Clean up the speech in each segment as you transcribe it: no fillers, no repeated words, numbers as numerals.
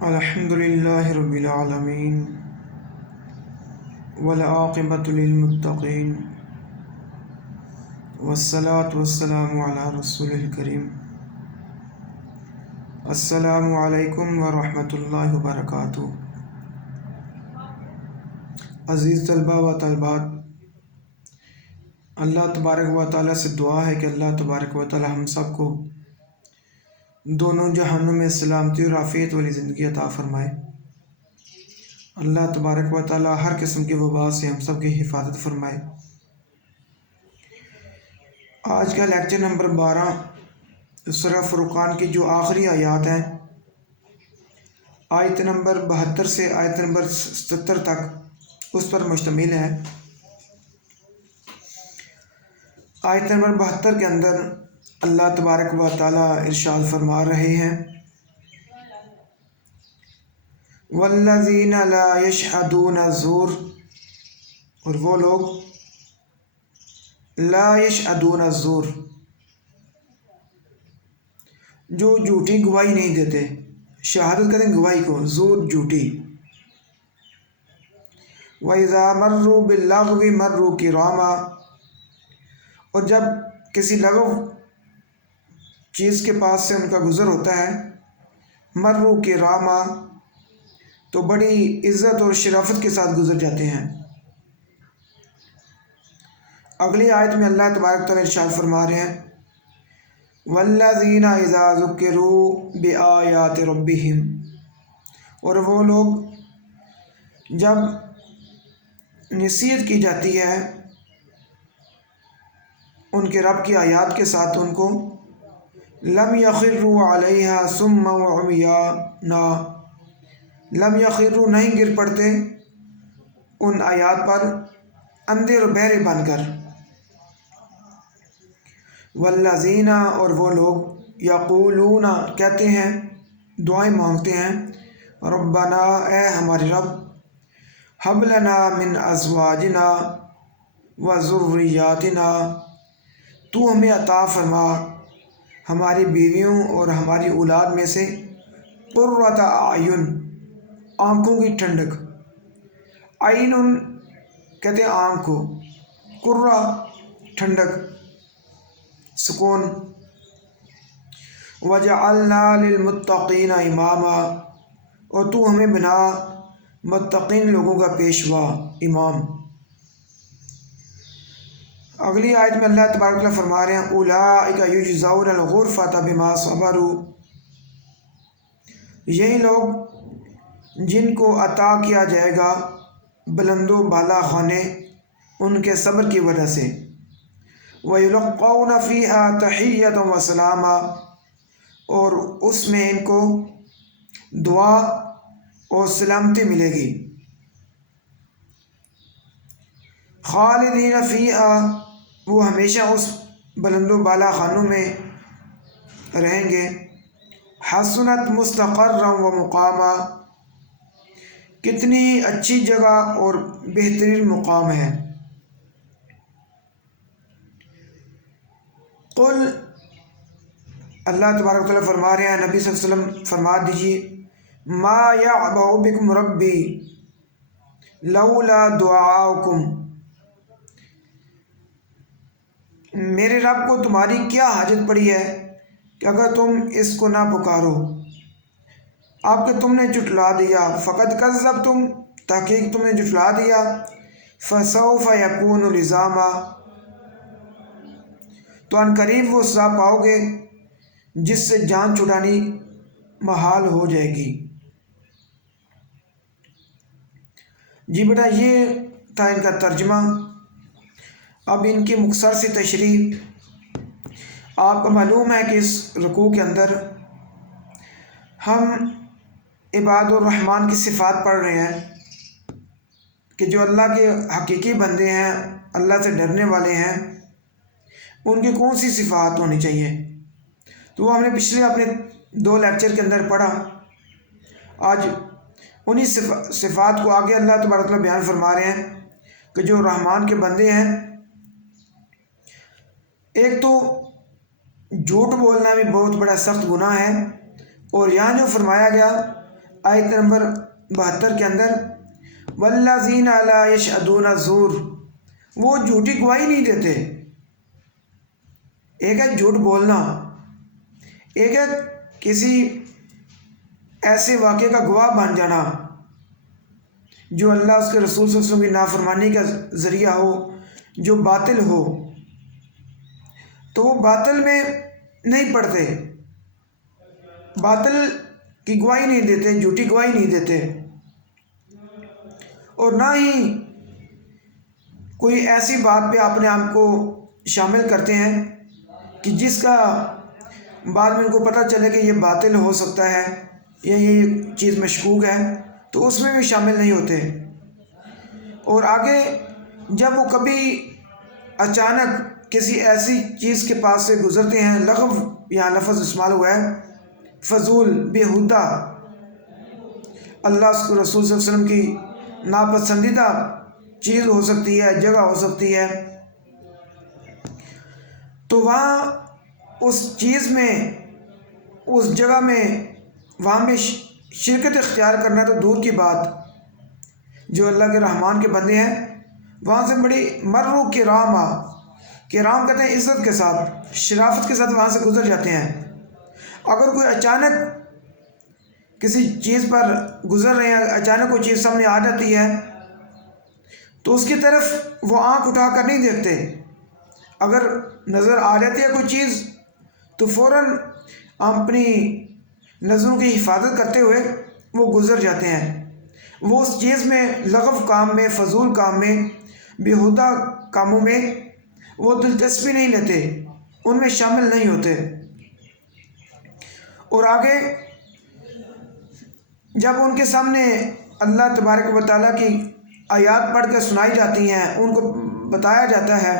الحمد للہ رب العالمین والعاقبۃ للمتقین والصلاة والسلام علی رسول الکریم۔ السلام علیکم ورحمۃ اللہ وبرکاتہ۔ عزیز طلباء و طالبات، اللہ تبارک و تعالیٰ سے دعا ہے کہ اللہ تبارک و تعالیٰ ہم سب کو دونوں جہانوں میں سلامتی اور عافیت والی زندگی عطا فرمائے۔ اللہ تبارک و تعالیٰ ہر قسم کی وبا سے ہم سب کی حفاظت فرمائے۔ آج کا لیکچر نمبر 12 سورہ فرقان کی جو آخری آیات ہیں، آیت نمبر 72 سے آیت نمبر 77 تک اس پر مشتمل ہے۔ آیت نمبر 72 کے اندر اللہ تبارک و تعالیٰ ارشاد فرما رہے ہیں، والذین لا یشہدون الزور، اور وہ لوگ لا یشہدون الزور جو جھوٹی گواہی نہیں دیتے۔ شہادت کہتے ہیں گواہی کو، زور جھوٹی۔ وَإِذَا مَرُّوا بِاللَّغْوِ مَرُّوا كِرَامًا، اور جب کسی لغو چیز کے پاس سے ان کا گزر ہوتا ہے، مَرُّوا كِرَامًا، تو بڑی عزت اور شرافت کے ساتھ گزر جاتے ہیں۔ اگلی آیت میں اللہ تبارک تعالیٰ ارشاد فرما رہے ہیں، وَالَّذِينَ إِذَا ذُكِّرُوا بِآيَاتِ رَبِّهِمْ، اور وہ لوگ جب نصیحت کی جاتی ہے ان کے رب کی آیات کے ساتھ ان کو، لم یخروا علیہا صما وعمیانا، لم یخروا نہیں گر پڑتے ان آیات پر اندھے اور بہرے بن کر۔ والذین، اور وہ لوگ یقولون کہتے ہیں، دعائیں مانگتے ہیں، ربنا، اے ہمارے رب، ہب لنا من ازواجنا وذریاتنا، تو ہمیں عطا فرما ہماری بیویوں اور ہماری اولاد میں سے قرۃ اعین، آنکھوں کی ٹھنڈک۔ عین کہتے ہیں آنکھ کو، قرہ ٹھنڈک، سکون۔ وجعلنا للمتقین اماما، اور تو ہمیں بنا متقین لوگوں کا پیشوا، امام۔ اگلی آیت میں اللہ تبارک و تعالیٰ فرما رہے ہیں، اولئک یجزون الغرفۃ بما صبروا، یہی لوگ جن کو عطا کیا جائے گا بلند و بالا خانے ان کے صبر کی وجہ سے۔ وَيُلَقَّوْنَ فِيهَا تَحِيَّةً وَسَلَامًا، اور اس میں ان کو دعا اور سلامتی ملے گی۔ خالدین فیہا، وہ ہمیشہ اس بلند و بالا خانوں میں رہیں گے۔ حسنت مستقرا و مقاما، کتنی اچھی جگہ اور بہترین مقام ہے۔ قل، اللہ تبارک و تعالیٰ فرما رہے ہیں، نبی صلی اللہ علیہ وسلم فرما دیجیے، ما یعبأ بکم ربی لولا دعاؤکم، میرے رب کو تمہاری کیا حاجت پڑی ہے کہ اگر تم اس کو نہ پکارو، اب کہ تم نے جھٹلا دیا، فقد کذبتم، تحقیق تم نے جھٹلا دیا، فسوف یکون لزاما، تو ان قریب وہ سزا پاؤ گے جس سے جان چھڑانی محال ہو جائے گی۔ جی بیٹا، یہ تھا ان کا ترجمہ۔ اب ان کی مختصر سی تشریح۔ آپ کو معلوم ہے کہ اس رکوع کے اندر ہم عباد الرحمن کی صفات پڑھ رہے ہیں کہ جو اللہ کے حقیقی بندے ہیں، اللہ سے ڈرنے والے ہیں، ان کی کون سی صفات ہونی چاہیے۔ تو وہ ہم نے پچھلے اپنے 2 لیکچر کے اندر پڑھا۔ آج انہی صفات کو آگے اللہ تبارک و تعالیٰ بیان فرما رہے ہیں کہ جو رحمان کے بندے ہیں، ایک تو جھوٹ بولنا بھی بہت بڑا سخت گناہ ہے، اور یہاں جو فرمایا گیا آیت نمبر 72 کے اندر والذین لا یشہدون الزور، وہ جھوٹی گواہی نہیں دیتے۔ ایک ہے جھوٹ بولنا، ایک ہے کسی ایسے واقعے کا گواہ بن جانا جو اللہ اس کے رسول صلی اللہ علیہ وسلم کی نافرمانی کا ذریعہ ہو، جو باطل ہو، تو وہ باطل میں نہیں پڑتے، باطل کی گواہی نہیں دیتے، جھوٹی گواہی نہیں دیتے، اور نہ ہی کوئی ایسی بات پہ اپنے آپ کو شامل کرتے ہیں کہ جس کا بعد میں ان کو پتہ چلے کہ یہ باطل ہو سکتا ہے یا یہ چیز مشکوک ہے، تو اس میں بھی شامل نہیں ہوتے۔ اور آگے جب وہ کبھی اچانک کسی ایسی چیز کے پاس سے گزرتے ہیں، لغو یہاں لفظ استعمال ہوا ہے، فضول، بیہودہ، اللہ اس کو رسول صلی اللہ علیہ وسلم کی ناپسندیدہ چیز ہو سکتی ہے، جگہ ہو سکتی ہے، تو وہاں اس چیز میں، اس جگہ میں، وہاں میں شرکت اختیار کرنا تو دور کی بات، جو اللہ کے رحمان کے بندے ہیں وہاں سے بڑی مرو کرامہ، کرام کہتے ہیں عزت کے ساتھ، شرافت کے ساتھ وہاں سے گزر جاتے ہیں۔ اگر کوئی اچانک کسی چیز پر گزر رہے ہیں، اچانک کوئی چیز سامنے آ جاتی ہے تو اس کی طرف وہ آنکھ اٹھا کر نہیں دیکھتے، اگر نظر آ جاتی ہے کوئی چیز تو فوراً اپنی نظروں کی حفاظت کرتے ہوئے وہ گزر جاتے ہیں، وہ اس چیز میں، لغو کام میں، فضول کام میں، بیہودہ کاموں میں وہ دلچسپی نہیں لیتے، ان میں شامل نہیں ہوتے۔ اور آگے جب ان کے سامنے اللہ تبارک و تعالیٰ کی آیات پڑھ کے سنائی جاتی ہیں، ان کو بتایا جاتا ہے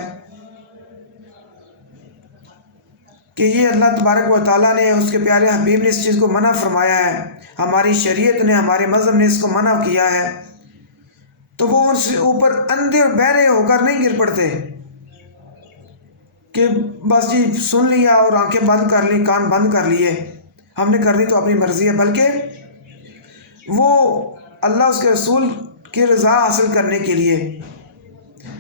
کہ یہ اللہ تبارک و تعالیٰ نے، اس کے پیارے حبیب نے اس چیز کو منع فرمایا ہے، ہماری شریعت نے، ہمارے مذہب نے اس کو منع کیا ہے، تو وہ ان سے اوپر اندھے اور بہرے ہو کر نہیں گر پڑتے کہ بس جی سن لیا اور آنکھیں بند کر لی، کان بند کر لیے، ہم نے کرنی تو اپنی مرضی ہے، بلکہ وہ اللہ اس کے رسول کی رضا حاصل کرنے کے لیے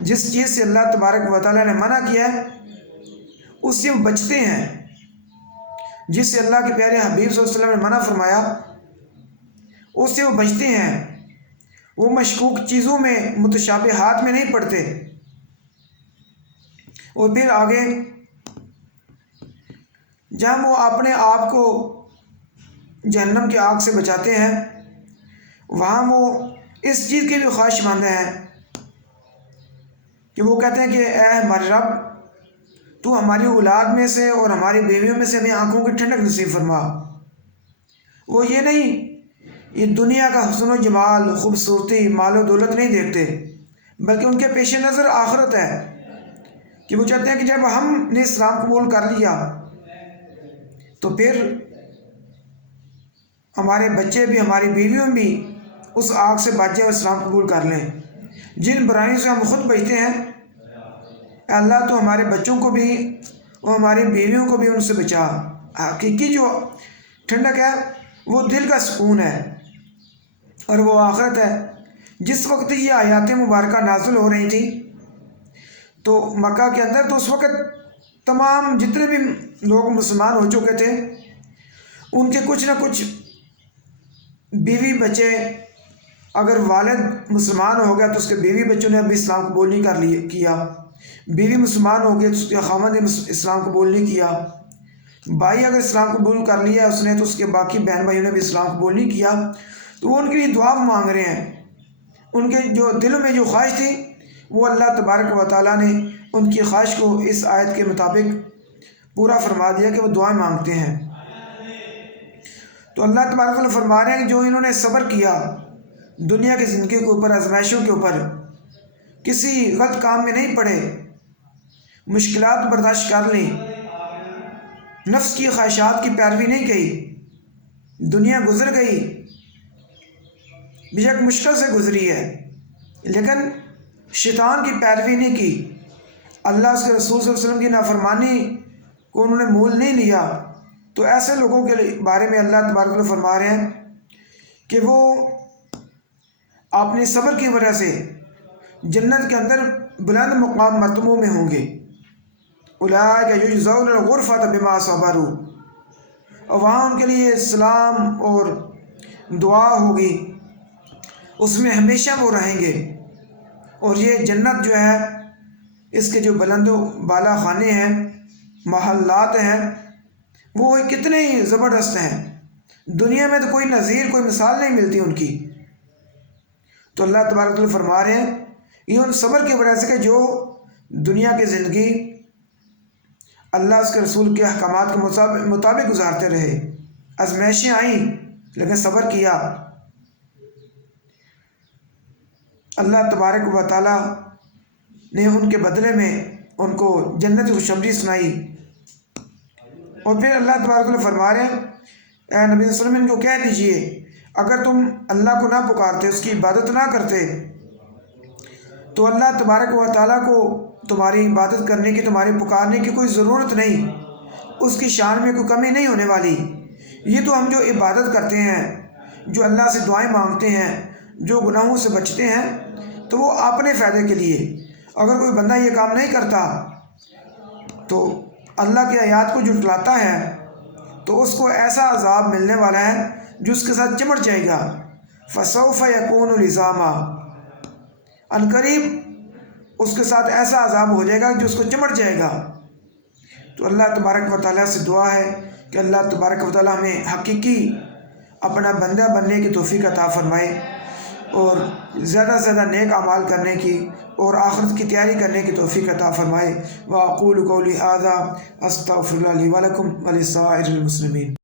جس چیز سے اللہ تبارک و تعالیٰ نے منع کیا ہے اس سے وہ بچتے ہیں، جس سے اللہ کے پیارے حبیب صلی اللہ علیہ وسلم نے منع فرمایا اس سے وہ بچتے ہیں، وہ مشکوک چیزوں میں، متشابہات میں نہیں پڑتے۔ اور پھر آگے جب وہ اپنے آپ کو جہنم کی آگ سے بچاتے ہیں، وہاں وہ اس چیز کے بھی خواہش مند ہیں کہ وہ کہتے ہیں کہ اے ہمارے رب، تو ہماری اولاد میں سے اور ہماری بیویوں میں سے ہمیں آنکھوں کی ٹھنڈک نصیب فرما۔ وہ یہ نہیں، یہ دنیا کا حسن و جمال، خوبصورتی، مال و دولت نہیں دیکھتے، بلکہ ان کے پیش نظر آخرت ہے، کہ وہ چاہتے ہیں کہ جب ہم نے اسلام قبول کر لیا تو پھر ہمارے بچے بھی، ہماری بیویوں بھی اس آگ سے بچ جائیں اور اسلام قبول کر لیں۔ جن برائیوں سے ہم خود بچتے ہیں، اے اللہ تو ہمارے بچوں کو بھی اور ہماری بیویوں کو بھی ان سے بچا۔ حقیقی جو ٹھنڈک ہے وہ دل کا سکون ہے اور وہ آخرت ہے۔ جس وقت یہ آیات مبارکہ نازل ہو رہی تھی تو مکہ کے اندر، تو اس وقت تمام جتنے بھی لوگ مسلمان ہو چکے تھے ان کے کچھ نہ کچھ بیوی بچے، اگر والد مسلمان ہو گیا تو اس کے بیوی بچوں نے ابھی اسلام قبول نہیں کیا، بیوی مسلمان ہو گئی تو اس کے خاوند نے اسلام قبول نہیں کیا، بھائی اگر اسلام قبول کر لیا اس نے تو اس کے باقی بہن بھائیوں نے بھی اسلام قبول نہیں کیا، تو وہ ان کے لیے دعا مانگ رہے ہیں، ان کے جو دلوں میں جو خواہش تھی وہ اللہ تبارک و تعالیٰ نے ان کی خواہش کو اس آیت کے مطابق پورا فرما دیا کہ وہ دعائیں مانگتے ہیں۔ تو اللہ تبارک و تعالیٰ فرما رہے ہیں کہ جو انہوں نے صبر کیا دنیا کی زندگی کے اوپر، آزمائشوں کے اوپر، کسی غلط کام میں نہیں پڑے، مشکلات برداشت کر لیں، نفس کی خواہشات کی پیروی نہیں کی، دنیا گزر گئی، بے شک مشکل سے گزری ہے، لیکن شیطان کی پیروی نہیں کی، اللہ اس کے رسول صلی اللہ علیہ وسلم کی نافرمانی کو انہوں نے مول نہیں لیا، تو ایسے لوگوں کے بارے میں اللہ تبارک و تعالیٰ فرما رہے ہیں کہ وہ اپنے صبر کی وجہ سے جنت کے اندر بلند مقام مرتبوں میں ہوں گے۔ اولئک یجزون الغرفۃ بما صبروا، اور وہاں ان کے لیے سلام اور دعا ہوگی، اس میں ہمیشہ وہ رہیں گے۔ اور یہ جنت جو ہے، اس کے جو بلند و بالا خانے ہیں، محلات ہیں، وہ کتنے ہی زبردست ہیں، دنیا میں تو کوئی نظیر، کوئی مثال نہیں ملتی ان کی۔ تو اللہ تبارک و تعالیٰ فرما رہے ہیں یہ ان صبر کی وجہ سے کہ جو دنیا کی زندگی اللہ اس کے رسول کے احکامات کے مطابق گزارتے رہے، آزمائشیں آئیں لیکن صبر کیا، اللہ تبارک و تعالیٰ نے ان کے بدلے میں ان کو جنت کی خوشخبری سنائی۔ اور پھر اللہ تبارک و تعالیٰ فرما رہے ہیں اے نبی صلی اللہ علیہ وسلم ان کو کہہ دیجئے اگر تم اللہ کو نہ پکارتے، اس کی عبادت نہ کرتے، تو اللہ تبارک و تعالیٰ کو تمہاری عبادت کرنے کی، تمہاری پکارنے کی کوئی ضرورت نہیں، اس کی شان میں کوئی کمی نہیں ہونے والی۔ یہ تو ہم جو عبادت کرتے ہیں، جو اللہ سے دعائیں مانگتے ہیں، جو گناہوں سے بچتے ہیں، تو وہ اپنے فائدے کے لیے۔ اگر کوئی بندہ یہ کام نہیں کرتا تو اللہ کی آیات کو جھٹلاتا ہے تو اس کو ایسا عذاب ملنے والا ہے جو اس کے ساتھ چمٹ جائے گا۔ فَسَوْفَ يَكُونُ لِزَامًا، عنقریب اس کے ساتھ ایسا عذاب ہو جائے گا جو اس کو چمٹ جائے گا۔ تو اللہ تبارک و تعالیٰ سے دعا ہے کہ اللہ تبارک و تعالیٰ ہمیں حقیقی اپنا بندہ بننے کی توفیق عطا فرمائے، اور زیادہ سے زیادہ نیک اعمال کرنے کی اور آخرت کی تیاری کرنے کی توفیق عطا فرمائے۔ وَأَقُولُ قَوْلِي هَٰذَا أَسْتَغْفِرُ اللَّهَ لِي وَلَكُمْ وَلِسَائِرِ الْمُسْلِمِينَ۔